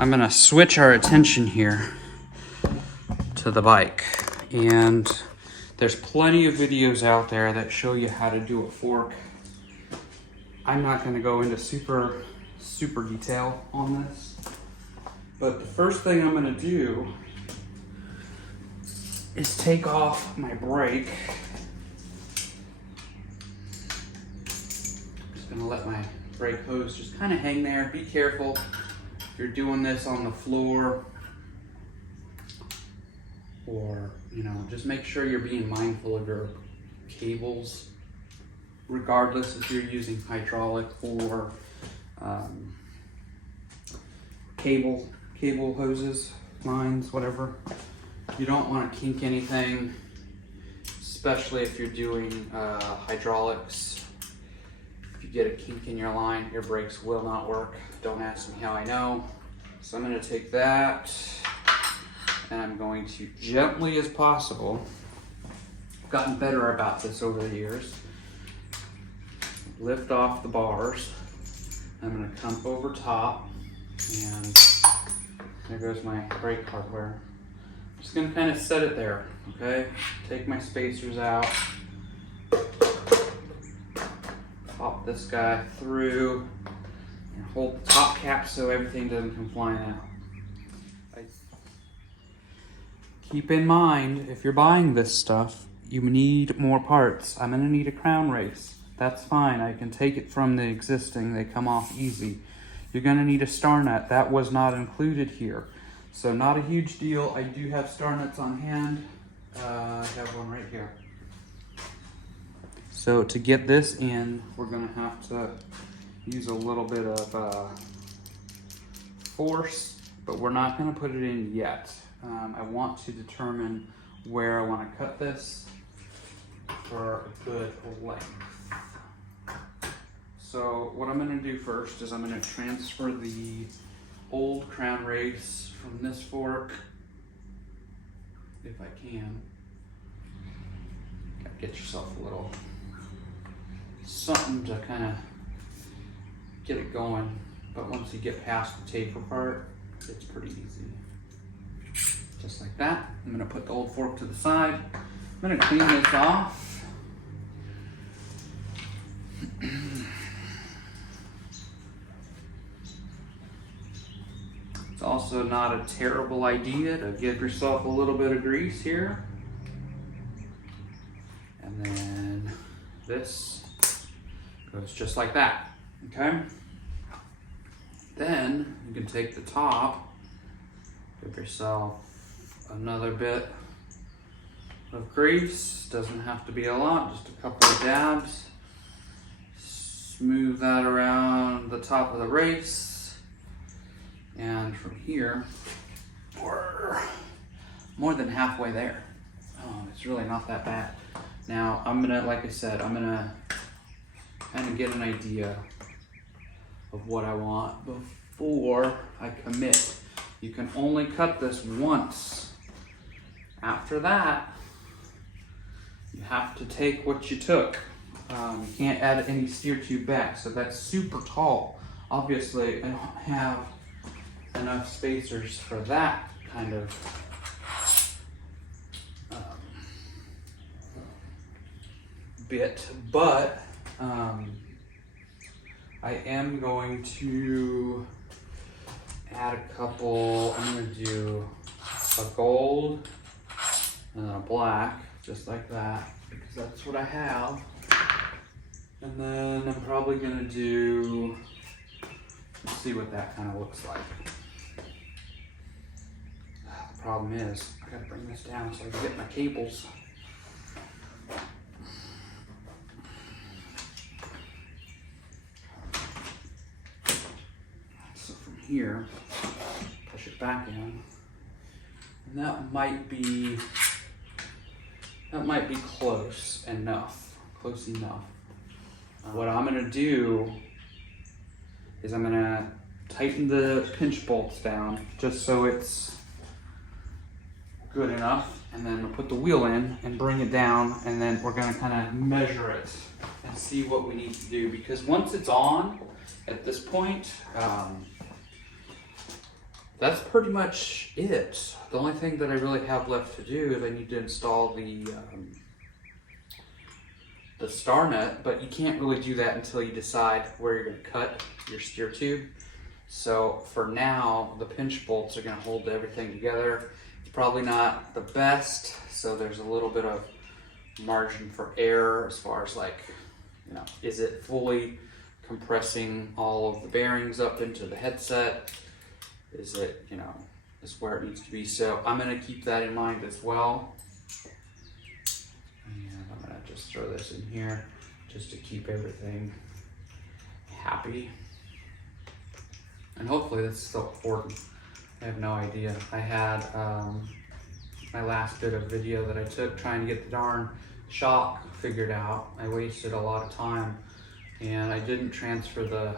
I'm gonna switch our attention here to the bike. And there's plenty of videos out there that show you how to do a fork. I'm not gonna go into super detail on this, but the first thing I'm gonna do is take off my brake. Just gonna let my brake hose just kind of hang there. Be careful if you're doing this on the floor, or just make sure you're being mindful of your cables, regardless if you're using hydraulic or cable hoses, lines, whatever. You don't want to kink anything, especially if you're doing hydraulics. If you get a kink in your line, your brakes will not work. Don't ask me how I know. So I'm going to take that and I'm going to, gently as possible, I've gotten better about this over the years, lift off the bars. I'm going to come over top, and there goes my brake hardware. I'm just going to kind of set it there, okay? Take my spacers out, pop this guy through, and hold the top cap so everything doesn't come flying out. Keep in mind, if you're buying this stuff, you need more parts. I'm gonna need a crown race. That's fine, I can take it from the existing, they come off easy. You're gonna need a star nut, that was not included here. So not a huge deal. I do have star nuts on hand. I have one right here. So to get this in, we're gonna have to use a little bit of force, but we're not gonna put it in yet. I want to determine where I want to cut this for a good length. So what I'm going to do first is I'm going to transfer the old crown race from this fork, if I can. Gotta get yourself a little something to kind of get it going, but once you get past the taper part, it's pretty easy. Just like that. I'm gonna put the old fork to the side. I'm gonna clean this off. It's also not a terrible idea to give yourself a little bit of grease here. And then this goes just like that, okay? Then you can take the top, give yourself another bit of grease. Doesn't have to be a lot, just a couple of dabs. Smooth that around the top of the race. And from here, we're more than halfway there. It's really not that bad. Now I'm gonna, like I said, I'm gonna kind of get an idea of what I want before I commit. You can only cut this once. After that, you have to take what you took. You can't add any steer tube back, so that's super tall. Obviously, I don't have enough spacers for that kind of bit, but I am going to add a couple. I'm going to do a gold and a black, just like that, because that's what I have. And then I'm probably going to do, let's see what that kind of looks like. The problem is, I got to bring this down so I can get my cables. So from here, push it back in. And that might be close enough. What I'm gonna do is I'm gonna tighten the pinch bolts down just so it's good enough, and then we'll put the wheel in and bring it down, and then we're gonna kind of measure it and see what we need to do, because once it's on at this point, that's pretty much it. The only thing that I really have left to do is I need to install the star nut, but you can't really do that until you decide where you're going to cut your steer tube. So for now, the pinch bolts are going to hold everything together. It's probably not the best, so there's a little bit of margin for error as far as like, you know, is it fully compressing all of the bearings up into the headset? Is it, you know, is where it needs to be? So I'm going to keep that in mind as well. And I'm going to just throw this in here just to keep everything happy. And hopefully this is still important. I have no idea. I had my last bit of video that I took trying to get the darn shock figured out. I wasted a lot of time and I didn't transfer the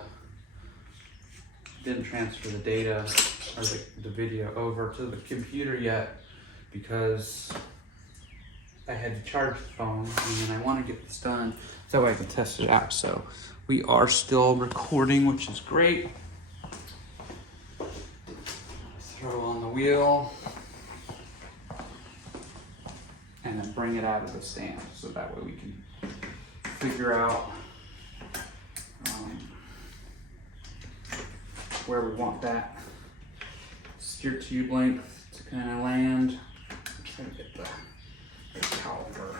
data or the video over to the computer yet because I had to charge the phone and I want to get this done so I can test it out. So we are still recording, which is great. Throw on the wheel and then bring it out of the stand so that way we can figure out where we want that steer tube length to kind of land. I'm trying to get the caliper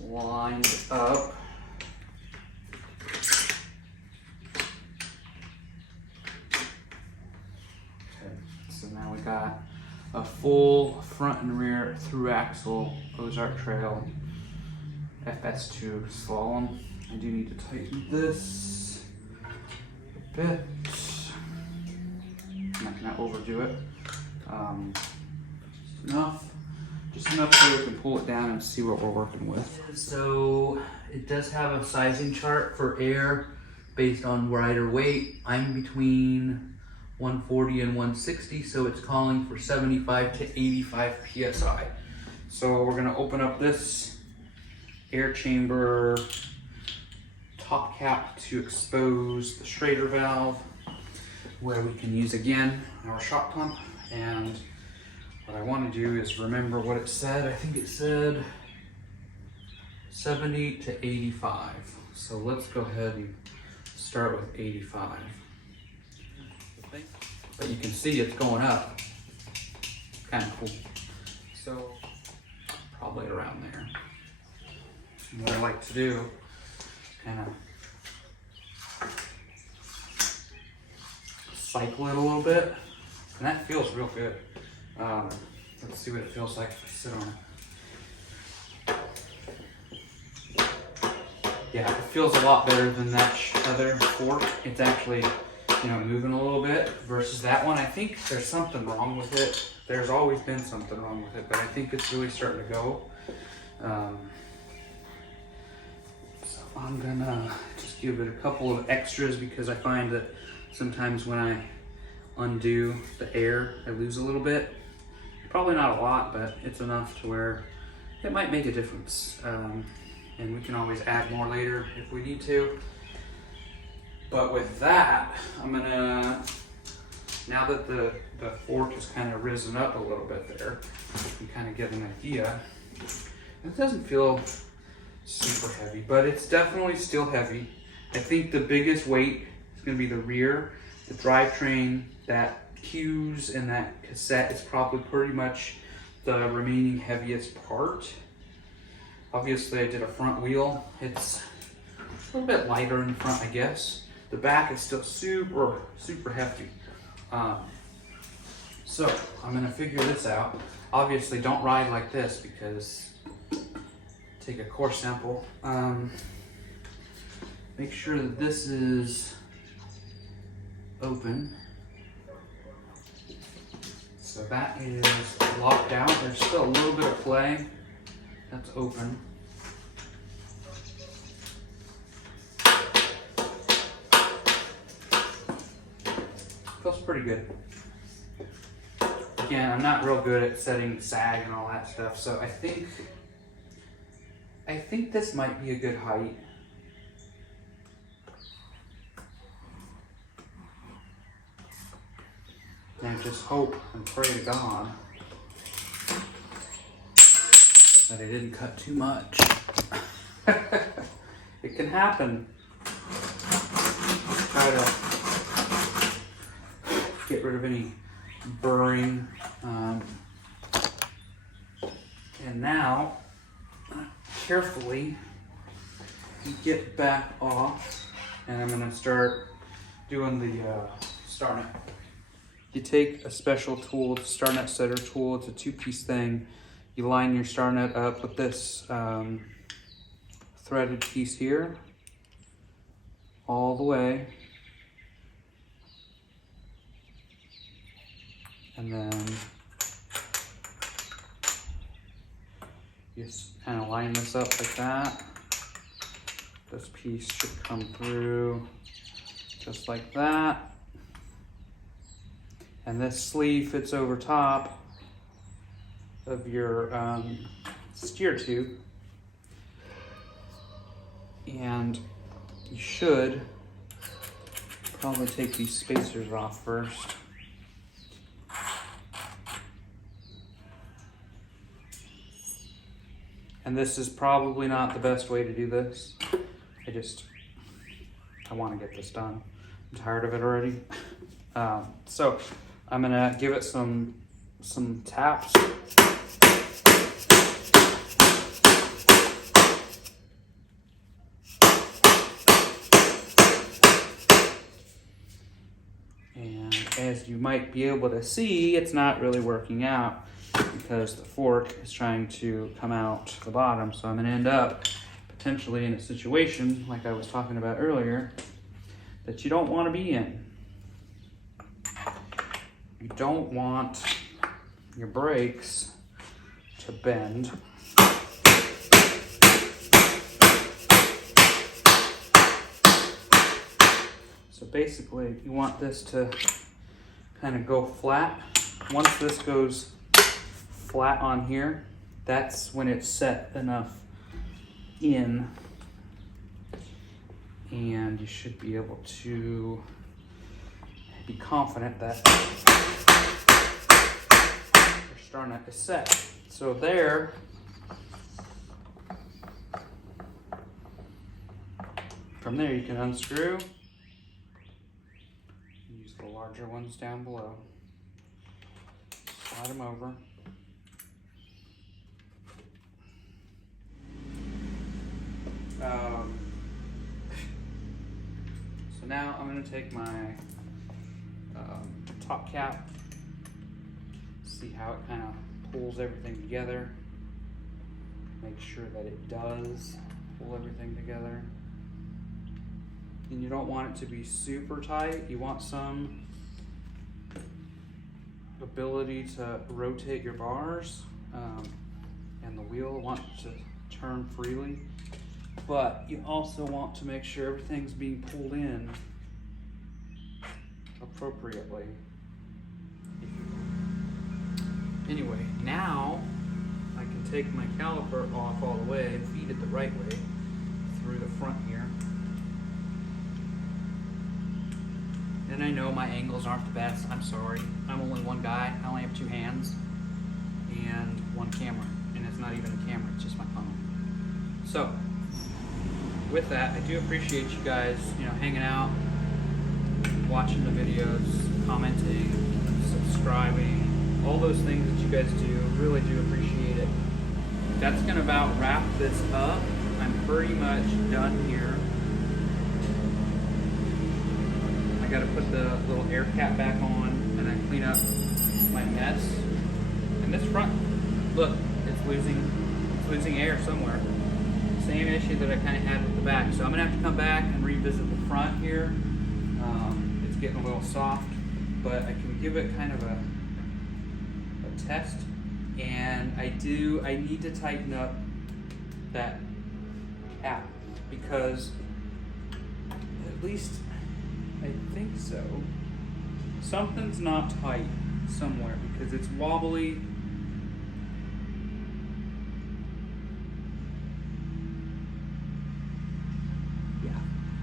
lined up. Okay, so now we got a full front and rear through axle Ozark Trail FS.2 Slalom. I do need to tighten this a bit. I'm not gonna overdo it. Just enough so we can pull it down and see what we're working with. So it does have a sizing chart for air based on rider weight. I'm between 140 and 160, so it's calling for 75 to 85 PSI. So we're gonna open up this air chamber top cap to expose the Schrader valve, where we can use again our shock pump. And what I want to do is remember what it said. I think it said 70 to 85. So let's go ahead and start with 85. But you can see it's going up. Kind of cool. So probably around there. And what I like to do, kind of cycle it a little bit, and that feels real good. Let's see what it feels like if I sit on it. Yeah, it feels a lot better than that other fork. It's actually, you know, moving a little bit versus that one. I think there's something wrong with it. There's always been something wrong with it, but I think it's really starting to go. So I'm gonna just give it a couple of extras because I find that sometimes when I undo the air, I lose a little bit. Probably not a lot, but it's enough to where it might make a difference. And we can always add more later if we need to. But with that, I'm gonna, now that the fork has kind of risen up a little bit there, you can kind of get an idea. It doesn't feel super heavy, but it's definitely still heavy. I think the biggest weight is gonna be the rear. The drivetrain, that cues and that cassette is probably pretty much the remaining heaviest part. Obviously I did a front wheel. It's a little bit lighter in the front, I guess. The back is still super, super hefty. So I'm gonna figure this out. Obviously don't ride like this because take a core sample. Make sure that this is open. So that is locked out. There's still a little bit of play. That's open. Feels pretty good. Again, I'm not real good at setting sag and all that stuff, so I think this might be a good height. And just hope and pray to God that I didn't cut too much. It can happen. Try to get rid of any burring. And now, carefully, get back off, and I'm gonna start doing the star net. You take a special tool, the star net setter tool. It's a 2-piece thing. You line your star net up with this threaded piece here, all the way, and then you just kind of line this up like that. This piece should come through just like that. And this sleeve fits over top of your steer tube. And you should probably take these spacers off first. And this is probably not the best way to do this. I want to get this done. I'm tired of it already. So I'm gonna give it some taps. And as you might be able to see, it's not really working out because the fork is trying to come out the bottom. So I'm gonna end up potentially in a situation like I was talking about earlier that you don't want to be in. You don't want your brakes to bend. So basically you want this to kind of go flat. Once this goes flat on here, that's when it's set enough in, and you should be able to be confident that your star net is set. So there, from there you can unscrew, use the larger ones down below, slide them over. So now I'm going to take my top cap, see how it kind of pulls everything together, make sure that it does pull everything together. And you don't want it to be super tight. You want some ability to rotate your bars, and the wheel wants to turn freely. But you also want to make sure everything's being pulled in appropriately. Anyway, now I can take my caliper off all the way and feed it the right way through the front here. And I know my angles aren't the best, I'm sorry. I'm only one guy, I only have 2 hands and 1 camera. And it's not even a camera, it's just my phone. So, with that, I do appreciate you guys, hanging out, watching the videos, commenting, subscribing, all those things that you guys do. Really do appreciate it. That's gonna about wrap this up. I'm pretty much done here. I gotta put the little air cap back on and then clean up my mess. And this front, look, it's losing air somewhere. Same issue that I kind of had with the back. So I'm gonna have to come back and revisit the front here. It's getting a little soft, but I can give it kind of a test. And I need to tighten up that cap because at least I think so. Something's not tight somewhere because it's wobbly.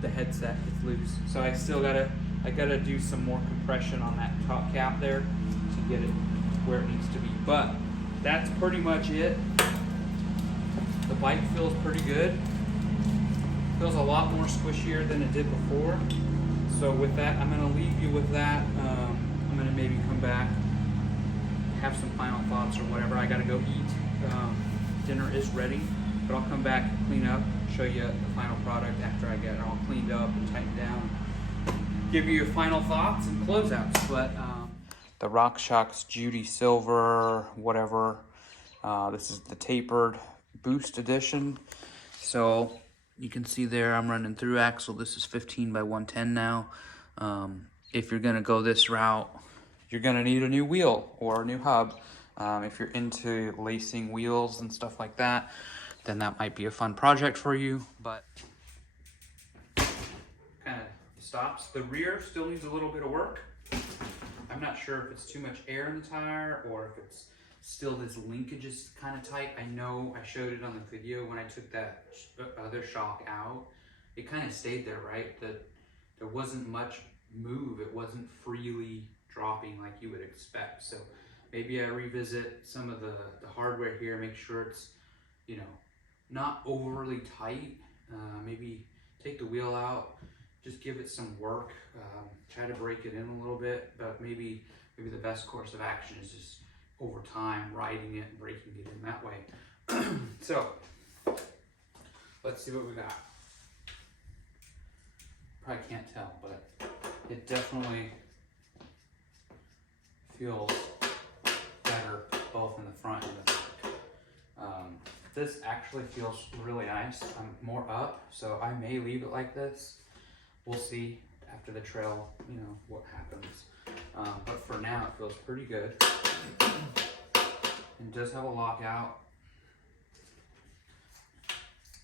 The headset is loose. So I still gotta I gotta do some more compression on that top cap there to get it where it needs to be. But that's pretty much it. The bike feels pretty good. Feels a lot more squishier than it did before. So with that, I'm gonna leave you with that. I'm gonna maybe come back, have some final thoughts or whatever. I gotta go eat. Dinner is ready, but I'll come back, clean up, show you the final product after I get it all cleaned up and tightened down. Give you your final thoughts and closeouts. But the Rochshox Judy Silver, whatever. This is the tapered Boost edition. So you can see there I'm running through axle. This is 15 by 110 now. If you're gonna go this route, you're gonna need a new wheel or a new hub. If you're into lacing wheels and stuff like that, then that might be a fun project for you. But kind of stops. The rear still needs a little bit of work. I'm not sure if it's too much air in the tire or if it's still this linkage is kind of tight. I know I showed it on the video when I took that other shock out. It kind of stayed there, right? There wasn't much move. It wasn't freely dropping like you would expect. So maybe I revisit some of the hardware here, make sure it's, you know, not overly tight. Maybe take the wheel out, just give it some work, try to break it in a little bit, but maybe the best course of action is just over time riding it and breaking it in that way. So let's see what we got. Probably can't tell, but it definitely feels better both in the front and the back. This actually feels really nice. I'm more up, so I may leave it like this. We'll see after the trail, you know, what happens. But for now, it feels pretty good. It does have a lockout.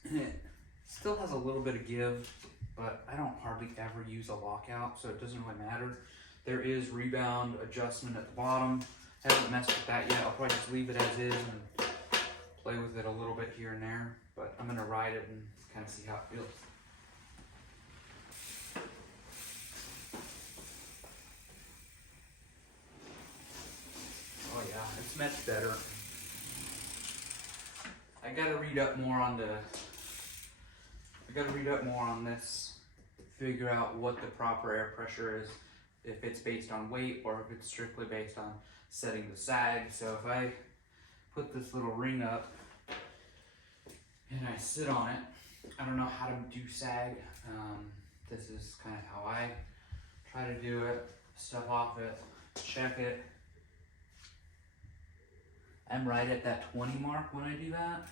It still has a little bit of give, but I don't hardly ever use a lockout, so it doesn't really matter. There is rebound adjustment at the bottom. I haven't messed with that yet. I'll probably just leave it as is and play with it a little bit here and there, but I'm gonna ride it and kind of see how it feels. Oh yeah, it's much better. I gotta read up more on this, figure out what the proper air pressure is, if it's based on weight or if it's strictly based on setting the sag. So if I put this little ring up and I sit on it, I don't know how to do sag. This is kind of how I try to do it. Stuff off it, check it. I'm right at that 20 mark when I do that.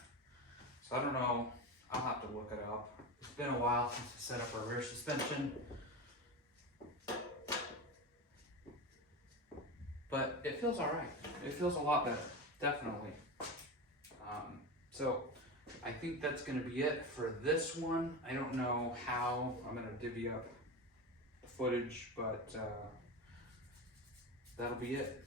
So I don't know, I'll have to look it up. It's been a while since I set up a rear suspension. But it feels all right. It feels a lot better, definitely. So I think that's gonna be it for this one. I don't know how I'm gonna divvy up the footage, but that'll be it.